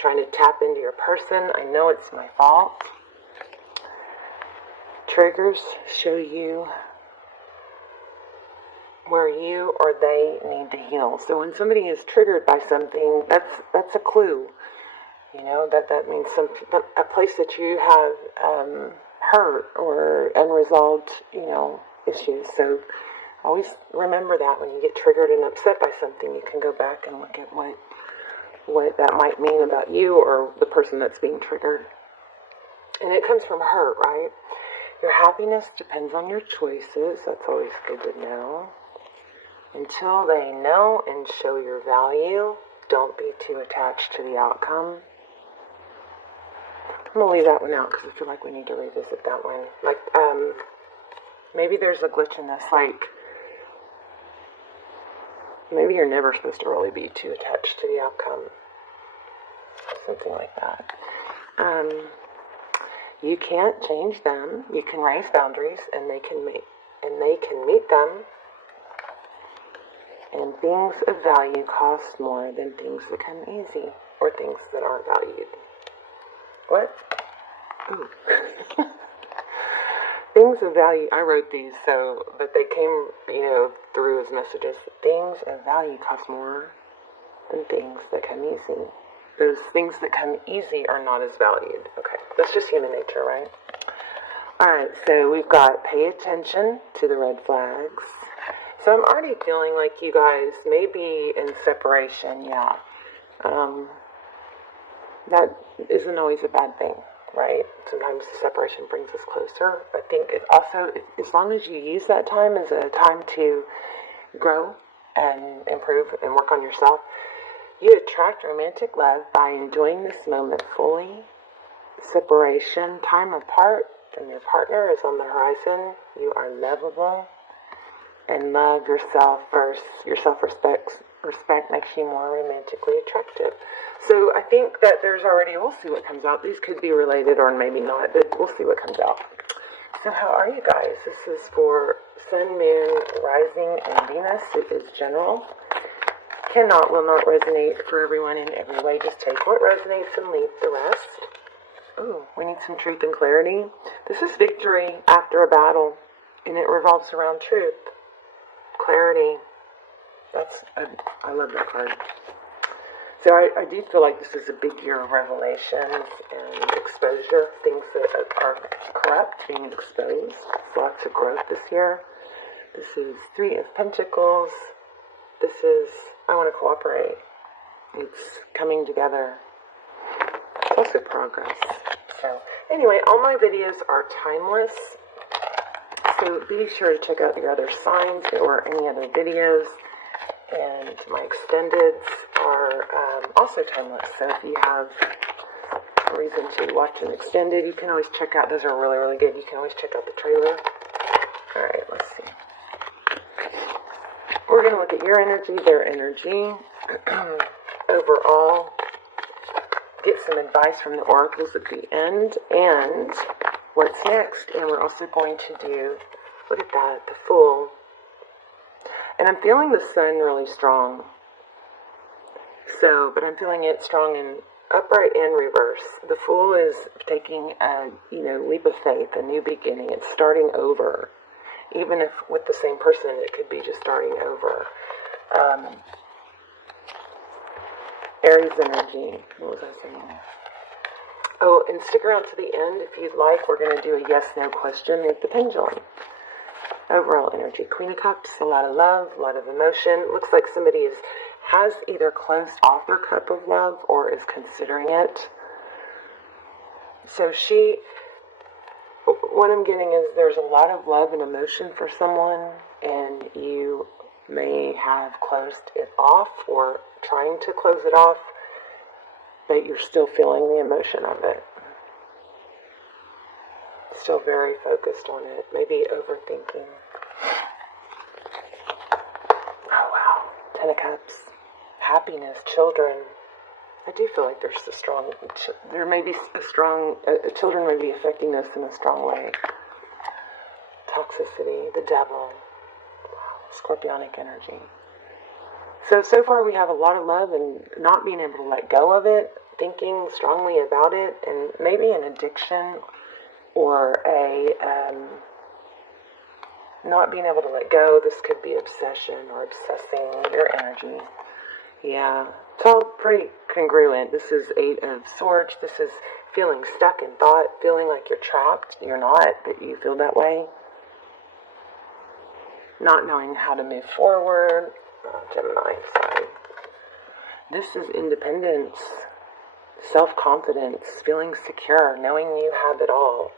trying to tap into your person. I know it's my fault. Triggers show you where you or they need to heal. So when somebody is triggered by something, that's a clue. You know, that means a place that you have hurt or unresolved, you know, issues. So always remember that when you get triggered and upset by something, you can go back and look at what that might mean about you or the person that's being triggered. And it comes from hurt, right? Your happiness depends on your choices. That's always good to know. Until they know and show your value, don't be too attached to the outcome. I'm going to leave that one out because I feel like we need to revisit that one. Like, maybe there's a glitch in this, like, maybe you're never supposed to really be too attached to the outcome. Something like that. You can't change them. You can raise boundaries, and they can meet them. And things of value cost more than things that come easy, or things that aren't valued. What? Ooh. Things of value, I wrote these, but they came, you know, through as messages. Things of value cost more than things that come easy. Those things that come easy are not as valued. Okay, that's just human nature, right? Alright, so we've got pay attention to the red flags. So I'm already feeling like you guys may be in separation, yeah. That isn't always a bad thing, right? Sometimes the separation brings us closer. I think it also, as long as you use that time as a time to grow and improve and work on yourself, you attract romantic love by enjoying this moment fully. Separation, time apart from your partner is on the horizon. You are lovable and love yourself first. Your self-respect makes you more romantically attractive. So I think that there's already, we'll see what comes out. These could be related or maybe not, but we'll see what comes out. So how are you guys? This is for Sun, Moon, Rising, and Venus. It is general. Will not resonate for everyone in every way. Just take what resonates and leave the rest. Ooh, we need some truth and clarity. This is victory after a battle, and it revolves around truth. Clarity. I love that card. So I do feel like this is a big year of revelations and exposure. Things that are corrupt being exposed. Lots of growth this year. This is Three of Pentacles. This is, I want to cooperate. It's coming together. It's also progress. So anyway, all my videos are timeless. So be sure to check out your other signs or any other videos. And my extendeds are also timeless. So if you have a reason to watch an extended, you can always check out. Those are really, really good. You can always check out the trailer. Alright, let's see. We're going to look at your energy, their energy. Overall, get some advice from the oracles at the end. And what's next? And we're also going to do, look at that, the Fool. And I'm feeling the Sun really strong. So, but I'm feeling it strong in upright and reverse. The Fool is taking a, leap of faith, a new beginning. It's starting over. Even if with the same person, it could be just starting over. Aries energy. What was I saying? Oh, and stick around to the end if you'd like. We're going to do a yes-no question with the pendulum. Overall energy. Queen of Cups, a lot of love, a lot of emotion. Looks like somebody has either closed off their cup of love or is considering it. So what I'm getting is there's a lot of love and emotion for someone, and you may have closed it off or trying to close it off, but you're still feeling the emotion of it. Still very focused on it. Maybe overthinking. Oh wow. Ten of Cups. Happiness. Children. I do feel like there's there may be children may be affecting this in a strong way. Toxicity. The devil. Wow. Scorpionic energy. So far we have a lot of love and not being able to let go of it. thinking strongly about it, and maybe an addiction or a not being able to let go. This could be obsession or obsessing your energy. Yeah, it's all pretty congruent. This is Eight of Swords. This is feeling stuck in thought, feeling like you're trapped. You're not, but you feel that way. Not knowing how to move forward. Gemini, sorry. This is independence, self-confidence, feeling secure, knowing you have it all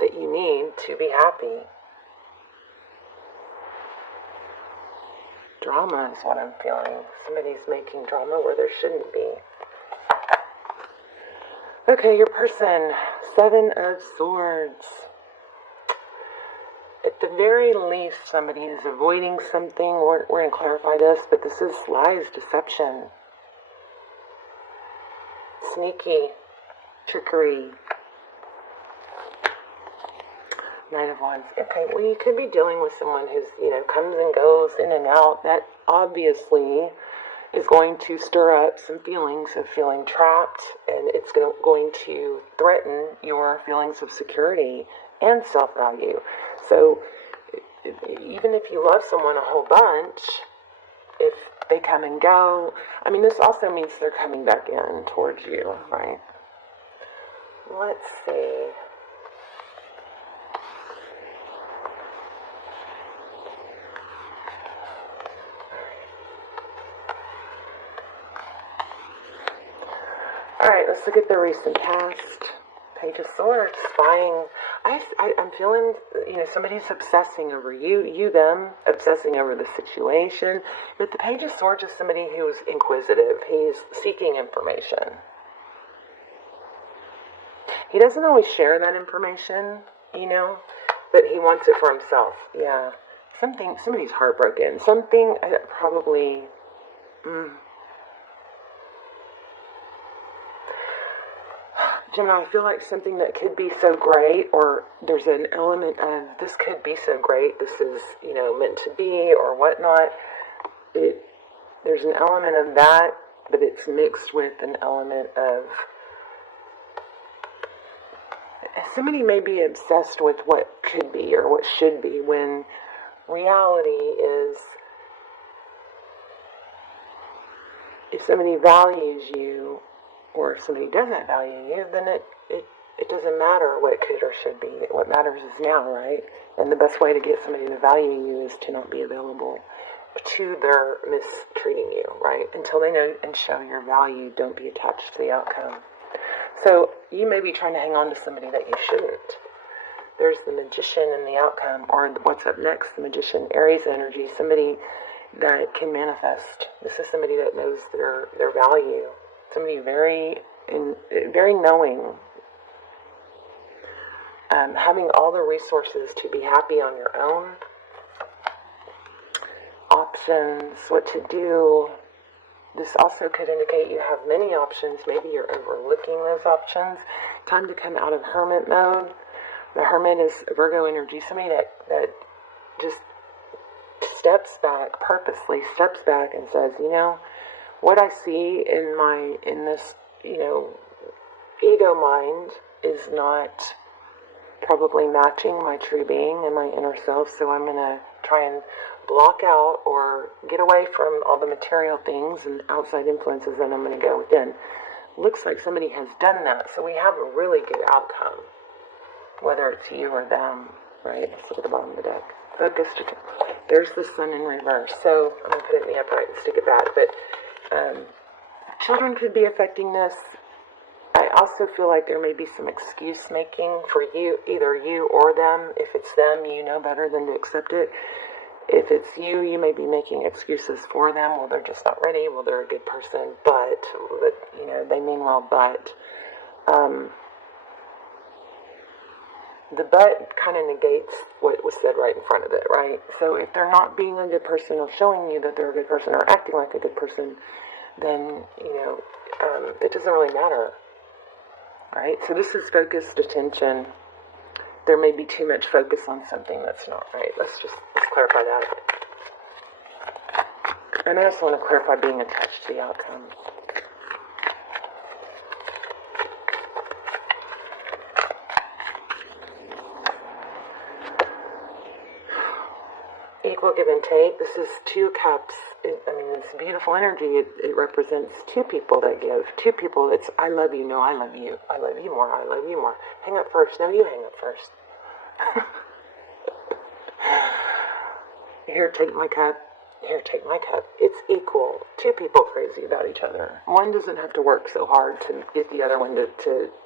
that you need to be happy. Drama is what I'm feeling. Somebody's making drama where there shouldn't be. Okay, your person, Seven of Swords. At the very least, somebody is avoiding something. We're going to clarify this, but this is lies, deception, sneaky, trickery. Knight of Wands. Okay, well, you could be dealing with someone who's, comes and goes in and out. That obviously is going to stir up some feelings of feeling trapped, and it's going to threaten your feelings of security and self-value. So even if you love someone a whole bunch, if they come and go, this also means they're coming back in towards you, right? Let's see. Alright, let's look at the recent past. Page of Swords, spying. I'm feeling, somebody's obsessing over you, them, obsessing over the situation. But the Page of Swords is somebody who's inquisitive. He's seeking information. He doesn't always share that information, but he wants it for himself. Yeah. Somebody's heartbroken. Something probably... Gemini, I feel like something that could be so great, or there's an element of this could be so great, this is, meant to be, or whatnot. There's an element of that, but it's mixed with an element of... Somebody may be obsessed with what could be or what should be, when reality is, if somebody values you, or if somebody doesn't value you, then it doesn't matter what could or should be. What matters is now, right? And the best way to get somebody to value you is to not be available to their mistreating you, right? Until they know and show your value, don't be attached to the outcome. So you may be trying to hang on to somebody that you shouldn't. There's the Magician in the outcome, or what's up next, the Magician, Aries energy, somebody that can manifest. This is somebody that knows their value. Somebody very knowing, having all the resources to be happy on your own, options, what to do. This also could indicate you have many options. Maybe you're overlooking those options. Time to come out of hermit mode. The hermit is Virgo energy, somebody that just steps back, purposely steps back and says, what I see in this, ego mind is not probably matching my true being and my inner self, so I'm going to try and block out or get away from all the material things and outside influences, and I'm going to go within. Looks like somebody has done that, so we have a really good outcome, whether it's you or them, right? Let's look at the bottom of the deck. Focus. There's the Sun in reverse, so I'm going to put it in the upright and stick it back, but children could be affecting this. I also feel like there may be some excuse making for you, either you or them. If it's them, you know better than to accept it. If it's you, you may be making excuses for them. Well, they're just not ready. Well, they're a good person, but they mean well, but the but kind of negates what was said right in front of it, right? So if they're not being a good person or showing you that they're a good person or acting like a good person, then, it doesn't really matter, right? So this is focused attention. There may be too much focus on something that's not right. Let's clarify that. And I also want to clarify being attached to the outcome. equal give and take. This is 2 cups. It's beautiful energy. It represents 2 people that give. 2 people that's, I love you, no, I love you. I love you more, I love you more. Hang up first, no, you hang up first. Here, take my cup. Here, take my cup. It's equal. 2 people crazy about each other. One doesn't have to work so hard to get the other one to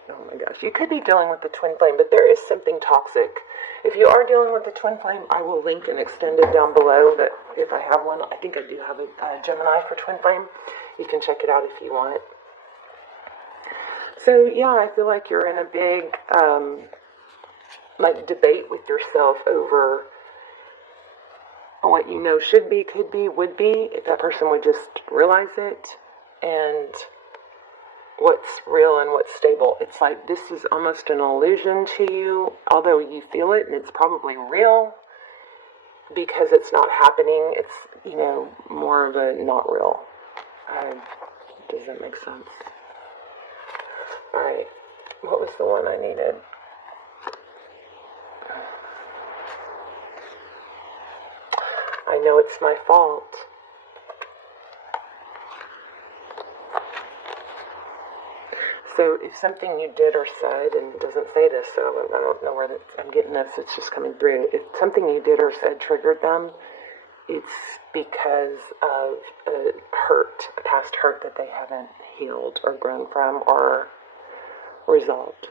oh my gosh. You could be dealing with the twin flame, but there is something toxic. If you are dealing with the twin flame, I will link and extend it down below. That if I have one, I think I do have a Gemini for twin flame. You can check it out if you want. So yeah, I feel like you're in a big debate with yourself over what you know should be, could be, would be, if that person would just realize it, and what's real and what's stable. It's like this is almost an illusion to you, although you feel it and it's probably real because it's not happening. It's, more of a not real. Does that make sense? Alright, what was the one I needed? I know it's my fault. So if something you did or said, and it doesn't say this, so I don't know where I'm getting this, it's just coming through. If something you did or said triggered them, it's because of a past hurt that they haven't healed or grown from or resolved.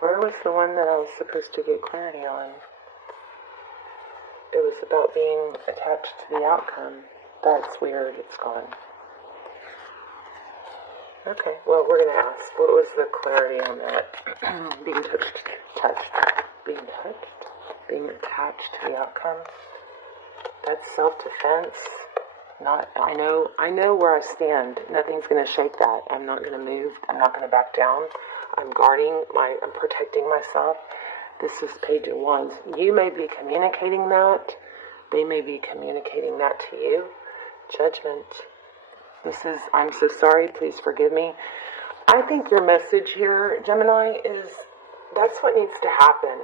Where was the one that I was supposed to get clarity on? It was about being attached to the outcome. That's weird. It's gone. Okay, well, we're going to ask, what was the clarity on that? Being being attached to the outcome. That's self-defense. I know where I stand. Nothing's going to shake that. I'm not going to move. I'm not going to back down. I'm protecting myself. This is page of wands. You may be communicating that. They may be communicating that to you. Judgment. I'm so sorry, please forgive me. I think your message here, Gemini, is that's what needs to happen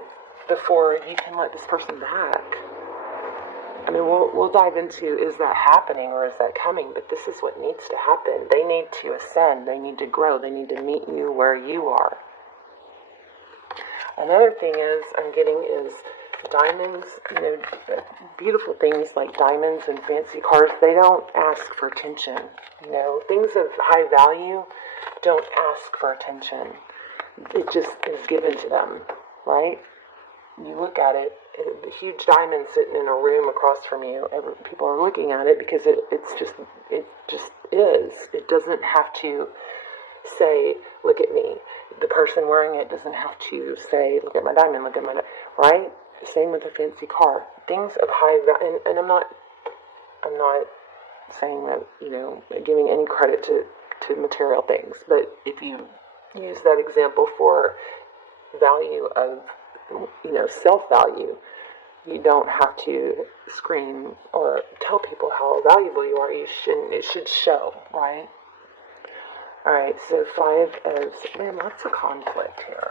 before you can let this person back. We'll dive into, is that happening or is that coming? But this is what needs to happen. They need to ascend. They need to grow. They need to meet you where you are. Another thing I'm getting is diamonds, beautiful things like diamonds and fancy cars, they don't ask for attention. Things of high value don't ask for attention. It just is given to them, right? You look at it, a huge diamond sitting in a room across from you. People are looking at it because it just is. It doesn't have to say, look at me. The person wearing it doesn't have to say, look at my diamond, look at my diamond, right? Same with a fancy car. Things of high value, and I'm not saying that, giving any credit to material things, but if you use that example for value of, self-value, you don't have to scream or tell people how valuable you are. It should show, right? Alright, so 5 of, lots of conflict here.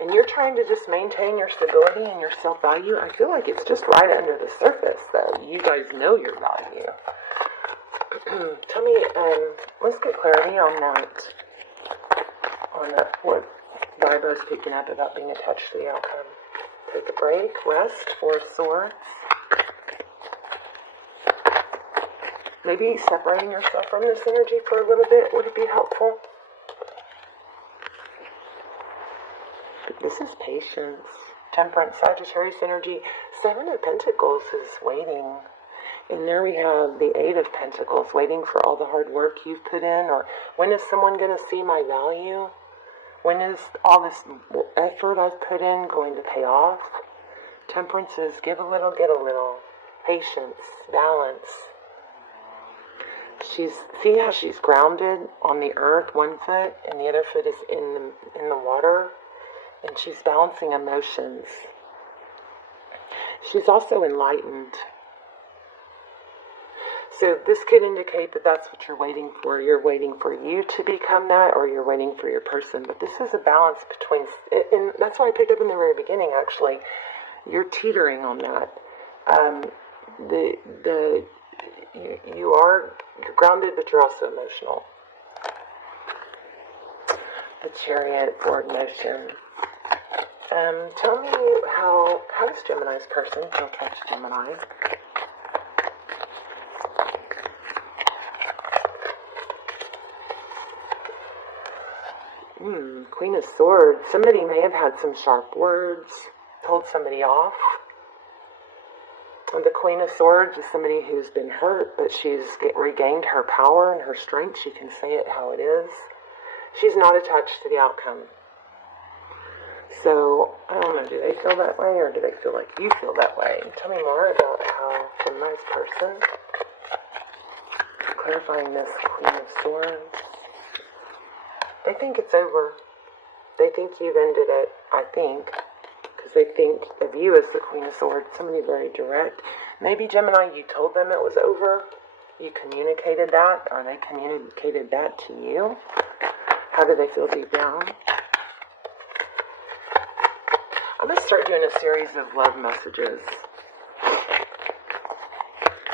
And you're trying to just maintain your stability and your self-value. I feel like it's just right under the surface, though. You guys know your value. Tell me, let's get clarity on that. What vibe I was picking up about being attached to the outcome. Take a break, rest, 4 of Swords. Maybe separating yourself from this energy for a little bit, would it be helpful? This is patience. Temperance, Sagittarius energy. 7 of Pentacles is waiting. And there we have the 8 of Pentacles, waiting for all the hard work you've put in. Or when is someone going to see my value? When is all this effort I've put in going to pay off? Temperance is give a little, get a little. Patience, balance. See how she's grounded on the earth, 1 foot, and the other foot is in the water, and she's balancing emotions. She's also enlightened. So this could indicate that that's what you're waiting for. You're waiting for you to become that, or you're waiting for your person. But this is a balance between, and that's why I picked up in the very beginning, actually. You're teetering on that. You're grounded, but you're also emotional. The Chariot, forward motion. Tell me how does Gemini's person feel towards Gemini? Queen of Swords. Somebody may have had some sharp words, told somebody off. And the Queen of Swords is somebody who's been hurt, but she's regained her power and her strength. She can say it how it is. She's not attached to the outcome. So, I don't know, do they feel that way, or do they feel like you feel that way? Tell me more about how Gemini's person, clarifying this Queen of Swords. They think it's over. They think you've ended it, I think, because they think of you as the Queen of Swords, somebody very direct. Maybe, Gemini, you told them it was over. You communicated that, or they communicated that to you. How do they feel deep down? I'm going to start doing a series of love messages.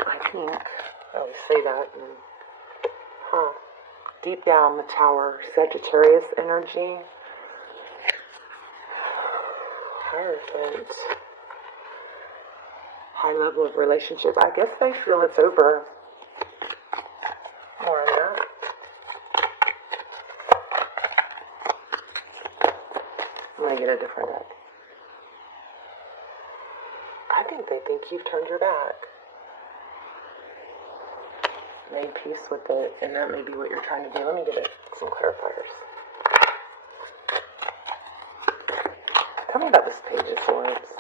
I think, I always say that, and, deep down the Tower, Sagittarius energy, Hierophant, high level of relationship. I guess they feel it's over. More on that. I'm going to get a different deck. I think you've turned your back. Made peace with it, and that may be what you're trying to do. Let me get some clarifiers. Tell me about this Page of Swords.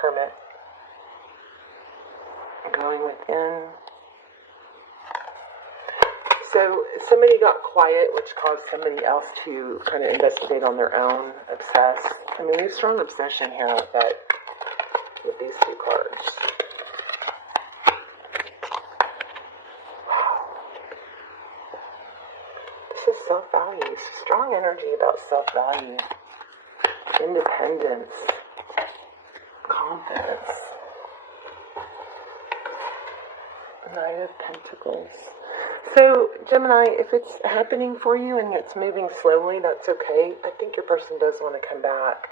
Hermit. Going within. So somebody got quiet, which caused somebody else to kind of investigate on their own, obsess. I mean, there's strong obsession here with that, with these two cards. This is self-value. Strong energy about self-value, independence, confidence. Knight of Pentacles. So, Gemini, if it's happening for you and it's moving slowly, that's okay. I think your person does want to come back.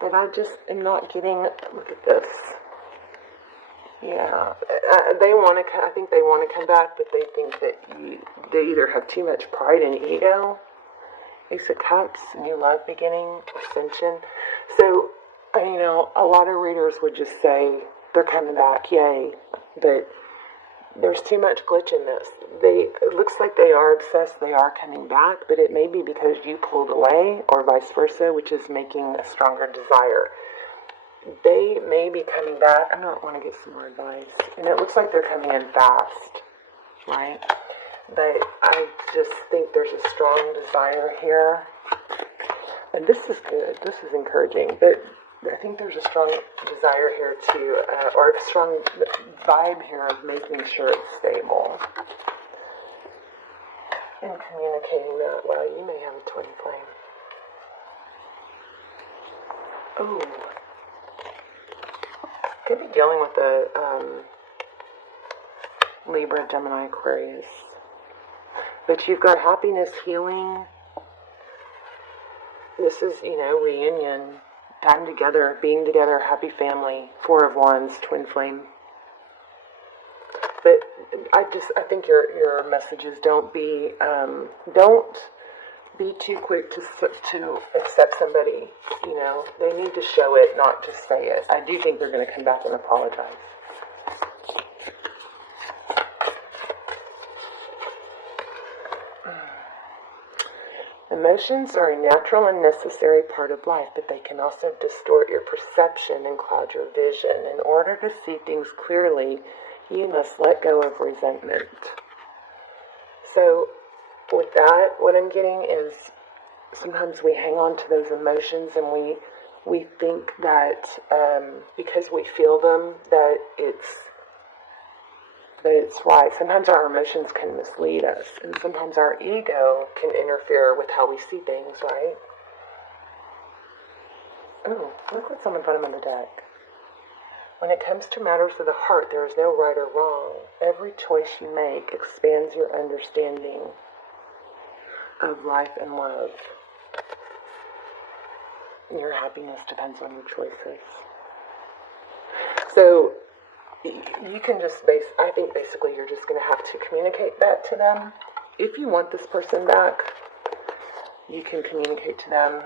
But I just am not getting, look at this. Yeah, I think they want to come back, but they think that they either have too much pride and ego. Ace of Cups, new love beginning, ascension. So, a lot of readers would just say, they're coming back, yay. But there's too much glitch in this. It looks like they are obsessed, they are coming back, but it may be because you pulled away, or vice versa, which is making a stronger desire. They may be coming back. I don't want to get some more advice. And it looks like they're coming in fast, right? But I just think there's a strong desire here. And this is good. This is encouraging. But I think there's a strong desire here to, or a strong vibe here of making sure it's stable. And communicating that. Well, you may have a twin flame. Ooh. Could be dealing with the Libra, Gemini, Aquarius. But you've got happiness, healing. This is, reunion. Time together, being together, happy family, Four of Wands, twin flame. But I think your messages don't be too quick to accept somebody. They need to show it, not just say it. I do think they're going to come back and apologize. Emotions are a natural and necessary part of life, but they can also distort your perception and cloud your vision. In order to see things clearly, you must let go of resentment. So, with that, what I'm getting is sometimes we hang on to those emotions and we we think that because we feel them, that it's right. Sometimes our emotions can mislead us, and sometimes our ego can interfere with how we see things, right? Oh, look what's on the bottom of the deck. When it comes to matters of the heart, there is no right or wrong. Every choice you make expands your understanding of life and love. Your happiness depends on your choices. So you can just I think basically you're just going to have to communicate that to them. If you want this person back, you can communicate to them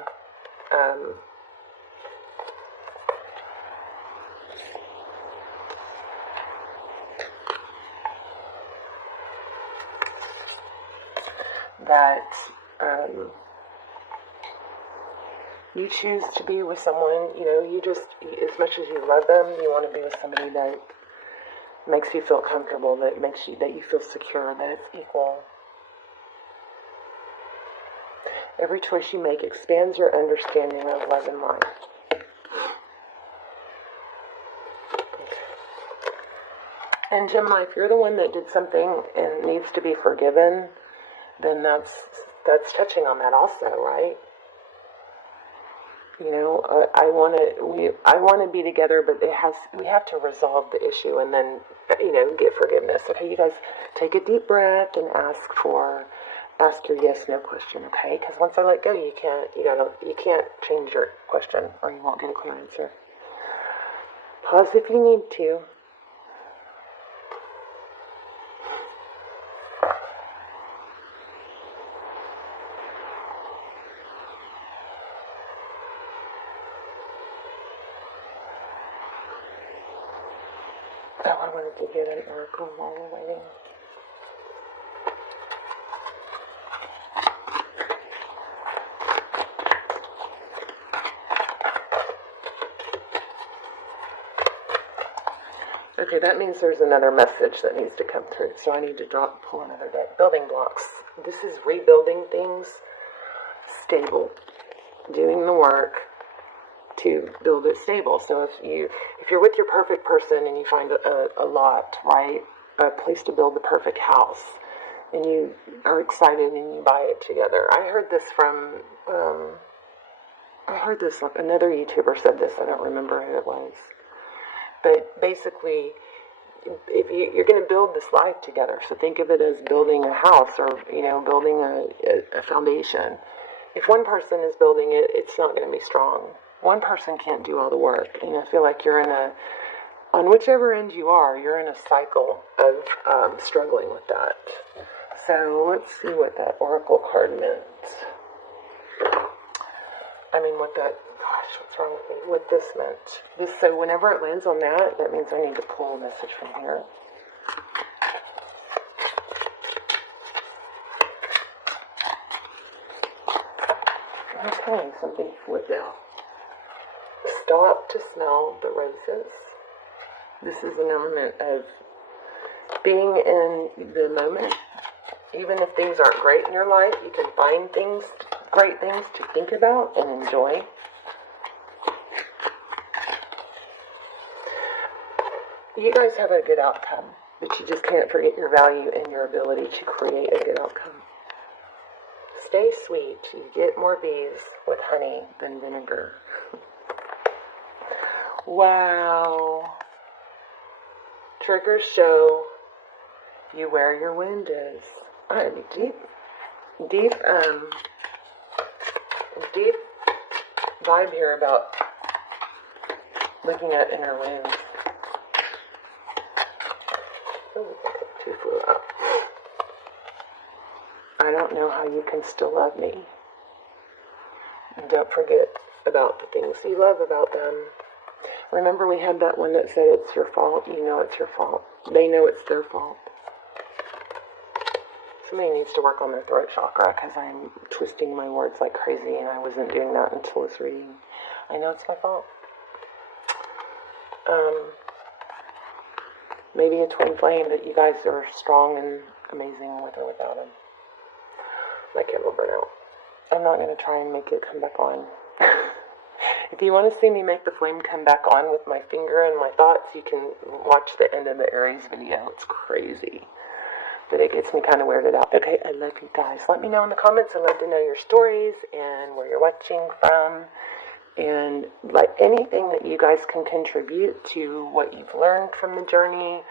that you choose to be with someone, you just, as much as you love them, you want to be with somebody that makes you feel comfortable, that you feel secure, that it's equal. Every choice you make expands your understanding of love and life. And Gemini, if you're the one that did something and needs to be forgiven, then that's touching on that also, right? I want to be together, but we have to resolve the issue and then, get forgiveness. Okay, you guys take a deep breath and ask your yes/no question. Okay, because once I let go, you can't change your question, or you won't get a clear answer. Pause if you need to. Oh, I wanted to get an oracle while we're waiting. Okay, that means there's another message that needs to come through. So I need to pull another deck. Building blocks. This is rebuilding things, stable, doing the work to build it stable. So if you're with your perfect person and you find a lot, right, a place to build the perfect house, and you are excited and you buy it together. I heard this like another YouTuber said this. I don't remember who it was. But basically, if you're going to build this life together, so think of it as building a house or, building a foundation. If one person is building it, it's not going to be strong. One person can't do all the work. And I feel like you're on whichever end you are, you're in a cycle of struggling with that. So let's see what that oracle card meant. What's wrong with me? What this meant. So whenever it lands on that means I need to pull a message from here. I'm telling you something flipped out. Stop to smell the roses. This is an element of being in the moment. Even if things aren't great in your life, you can find great things to think about and enjoy. You guys have a good outcome, but you just can't forget your value and your ability to create a good outcome. Stay sweet. You get more bees with honey than vinegar. Wow. Triggers show you where your wind is. Deep vibe here about looking at inner winds. Oh, two flew out. I don't know how you can still love me. And don't forget about the things you love about them. Remember we had that one that said it's your fault. You know it's your fault. They know it's their fault. Somebody needs to work on their throat chakra because I'm twisting my words like crazy and I wasn't doing that until this reading. I know it's my fault. Maybe a twin flame that you guys are strong and amazing with or without him. My candle burnt out. I'm not going to try and make it come back on. If you want to see me make the flame come back on with my finger and my thoughts, you can watch the end of the Aries video. It's crazy. But it gets me kind of weirded out. Okay, I love you guys. Let me know in the comments. I'd love to know your stories and where you're watching from. And like anything that you guys can contribute to what you've learned from the journey,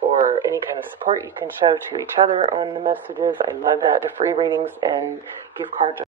or any kind of support you can show to each other on the messages. I love that. The free readings and gift cards